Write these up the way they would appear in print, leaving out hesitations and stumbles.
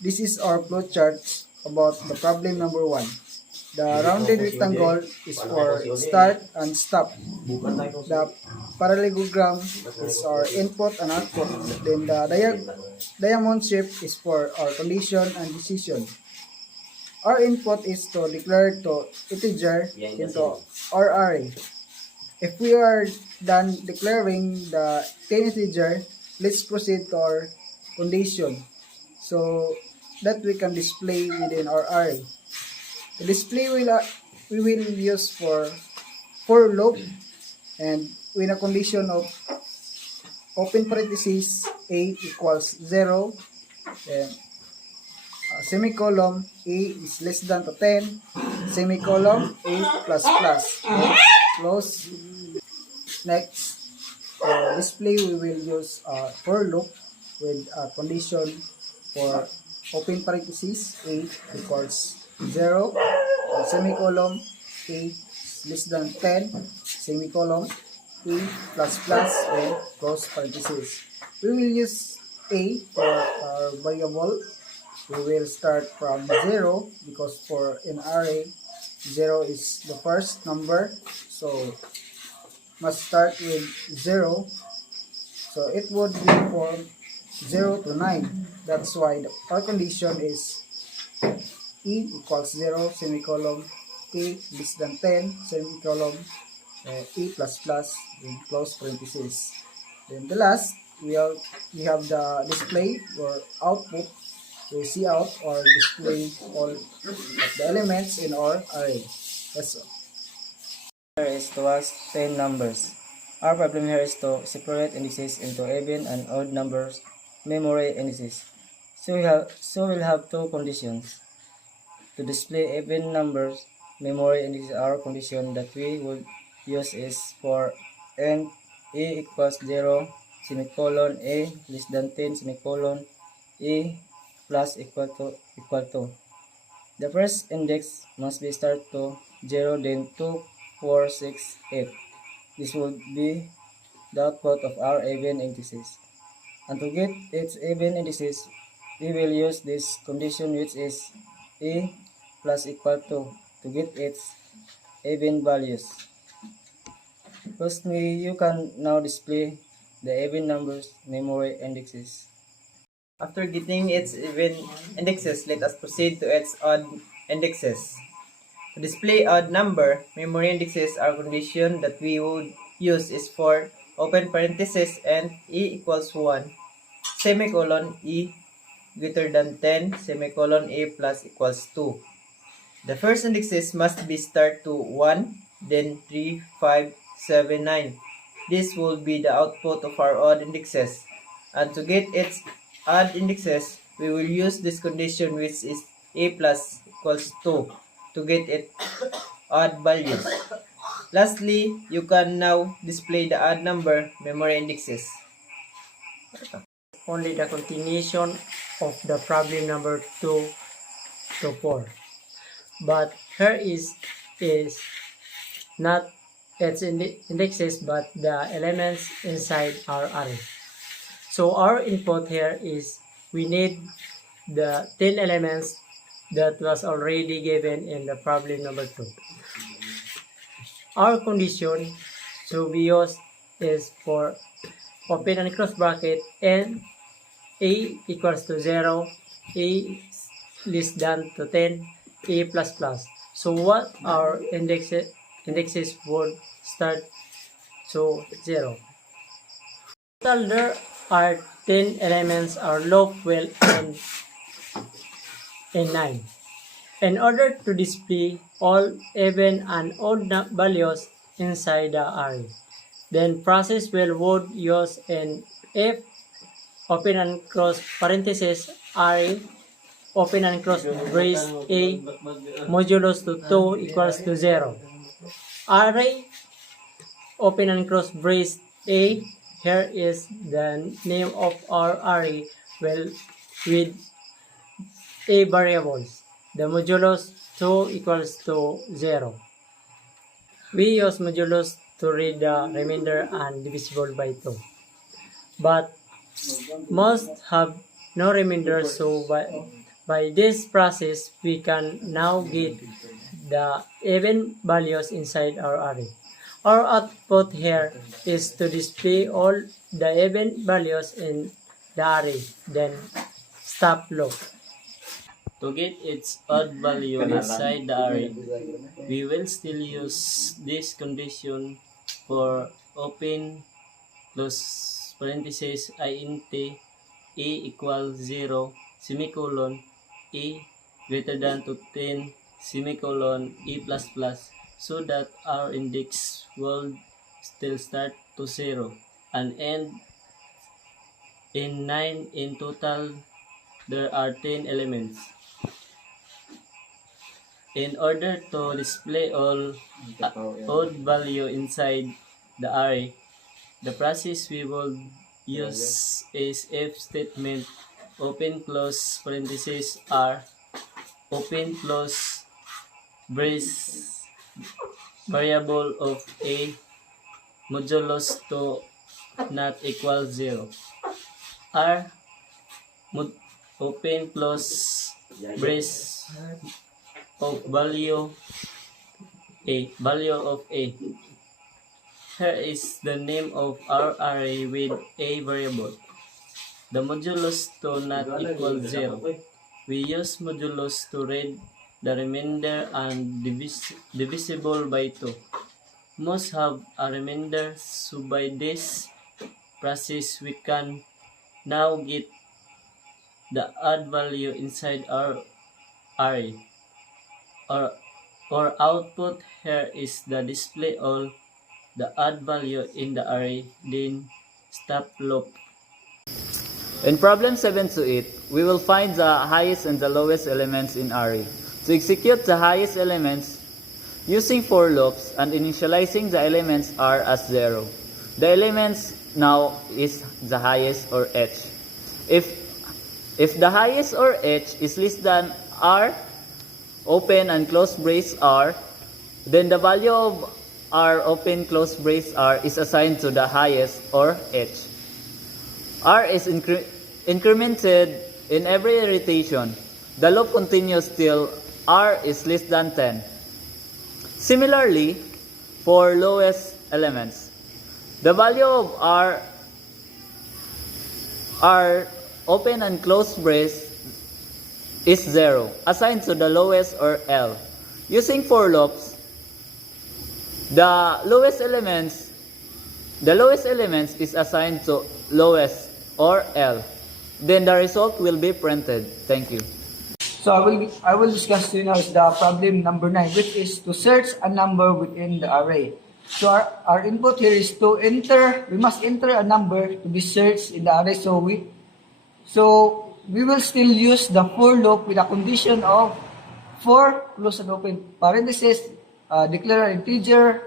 This is our flow chart about the problem number 1. The rounded rectangle is for start and stop. The parallelogram is our input and output. Then the diamond shape is for our condition and decision. Our input is to declare to integer into our array. If we are done declaring the 10 integer, let's proceed to our condition so that we can display within our array. The display we will use for loop and with a condition of open parenthesis a equals 0, then semicolon a is less than to 10, semicolon a plus plus, close. Next, for display we will use for loop with a condition for open parenthesis a equals 0, semicolon a is less than 10, semicolon a plus plus, then close parenthesis. We will use a for our variable. We will start from 0 because for an array 0 is the first number, so must start with 0. So it would be from 0 to 9. That's why our condition is e equals 0, semicolon a less than 10, semicolon e plus plus, then close parenthesis. Then the last, we have the display or output. We see out or display all of the elements in our array. That's all. Here is to us 10 numbers. Our problem here is to separate indices into even and odd numbers, memory indices. So we'll have two conditions. To display even numbers, memory indices, our condition that we would use is for n a equals 0, semicolon a less than 10, semicolon a plus equal to. The first index must be start to 0, then 2, 4, 6, 8. This would be the output of our even indices. And to get its even indices, we will use this condition, which is a plus equal to get its even values. Firstly, you can now display the even numbers memory indexes. After getting its even indexes, let us proceed to its odd indexes. To display odd number, memory indexes, our condition that we would use is for open parenthesis and e equals 1, semicolon e greater than 10, semicolon a plus equals 2. The first indexes must be start to 1, then 3, 5, 7, 9. This will be the output of our odd indexes. And to get its odd indexes, we will use this condition, which is a plus equals 2 to get its odd values. Lastly, you can now display the odd number memory indexes. Only the continuation of the problem number 2 to 4. But here is not its indexes but the elements inside our array. So our input here is we need the 10 elements that was already given in the problem number 2. Our condition to be used is for open and close bracket and a equals to 0, a less than to 10, a plus plus. So what our indexes would start to 0. Total there are 10 elements. Our loop will end in 9. In order to display all even and odd values inside the array, then process would use an if open and close parenthesis array open and close brace a modulus to 2 equals to 0. Array open and close brace a, here is the name of our array with a variables. The modulus 2 equals to 0. We use modulus to read the remainder and divisible by 2. But most have no remainder, so By this process, we can now get the even values inside our array. Our output here is to display all the even values in the array, then stop loop. To get its odd value inside the array, we will still use this condition for open close parenthesis int a equals 0 semicolon a greater than to 10 semicolon a plus plus, so that our index will still start to 0 and end in 9. In total, there are 10 elements. In order to display all odd value inside the array, the process we will use is if statement open close parenthesis r open close brace variable of a modulus to not equal 0 r open close brace of value of a. Here is the name of our array with a variable. The modulus to not equal 0. We use modulus to read the remainder and divisible by 2. Must have a remainder, so by this process we can now get the odd value inside our array. Our output here is the display all the odd value in the array, then stop loop. In problem 7 to 8, we will find the highest and the lowest elements in array. To execute the highest elements, using for loops and initializing the elements r as 0. The elements now is the highest or h. If the highest or h is less than r, open and close brace r, then the value of r open close brace r is assigned to the highest or h. R is incremented in every iteration. The loop continues till r is less than 10. Similarly, for lowest elements, the value of r open and close brace is 0, assigned to the lowest or L. Using for loops, the lowest elements is assigned to lowest or L. Then the result will be printed. Thank you. So I will discuss to you now is the problem number 9, which is to search a number within the array. So our input here is to we must enter a number to be searched in the array. So we will still use the for loop with a condition of for close and open parenthesis, declare an integer,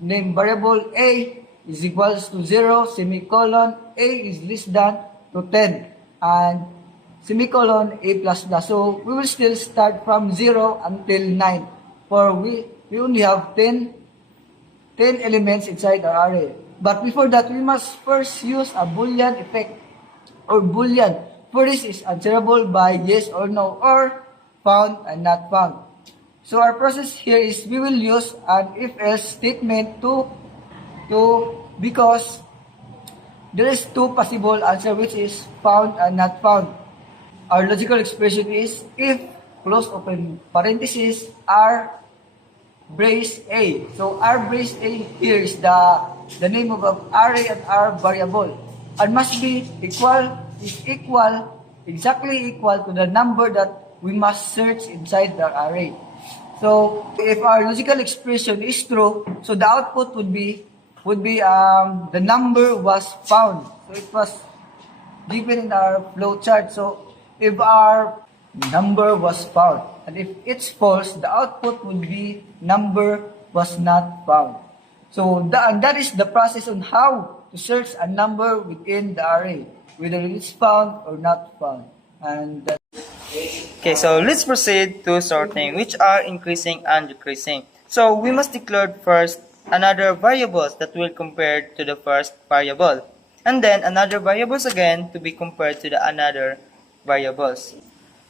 name variable a is equals to 0, semicolon, a is less than to 10, and semicolon a plus plus. So we will still start from 0 until 9, for we only have 10 elements inside our array. But before that, we must first use a boolean effect or boolean. For this is answerable by yes or no, or found and not found. So our process here is we will use an if-else statement because there is two possible answer, which is found and not found. Our logical expression is if close open parenthesis r brace a. So r brace a here is the name of an array and r variable, and must be exactly equal to the number that we must search inside the array. So if our logical expression is true, so the output would be the number was found. So it was given in our flow chart. So if our number was found, and if it's false, the output would be number was not found. So that is the process on how to search a number within the array, whether it's found or not found. And Okay, so let's proceed to sorting, which are increasing and decreasing. So we must declare first another variables that will compare to the first variable, and then another variables again to be compared to the another variables.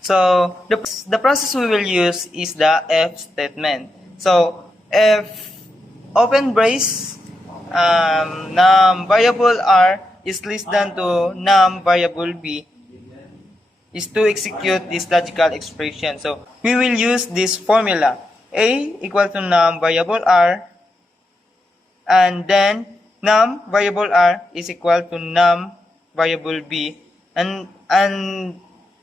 So the process we will use is the if statement. So if open brace num variable r is less than to num variable b is to execute this logical expression. So we will use this formula: a equal to num variable r, and then num variable r is equal to num variable b, and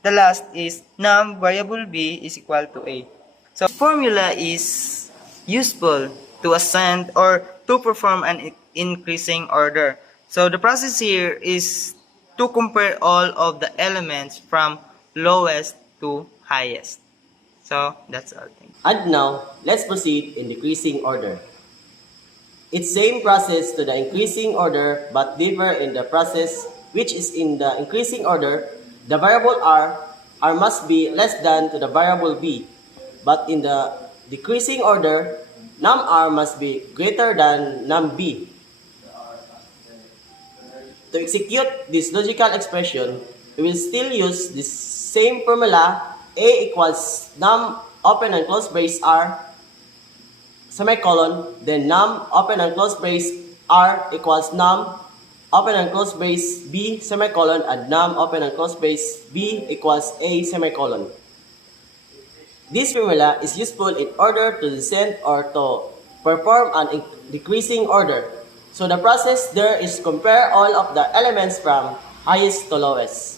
the last is num variable b is equal to a. So formula is useful to ascend or to perform an increasing order. So the process here is to compare all of the elements from lowest to highest. So that's all. Thank you. And now, let's proceed in decreasing order. It's same process to the increasing order but differ in the process, which is in the increasing order, the variable r must be less than to the variable b, but in the decreasing order, num r must be greater than num b. To execute this logical expression, we will still use this same formula: a equals num open and close brace r semicolon, then num open and close brace r equals num open and close brace b semicolon, and num open and close brace b equals a semicolon. This formula is useful in order to descend or to perform an decreasing order. So the process there is compare all of the elements from highest to lowest.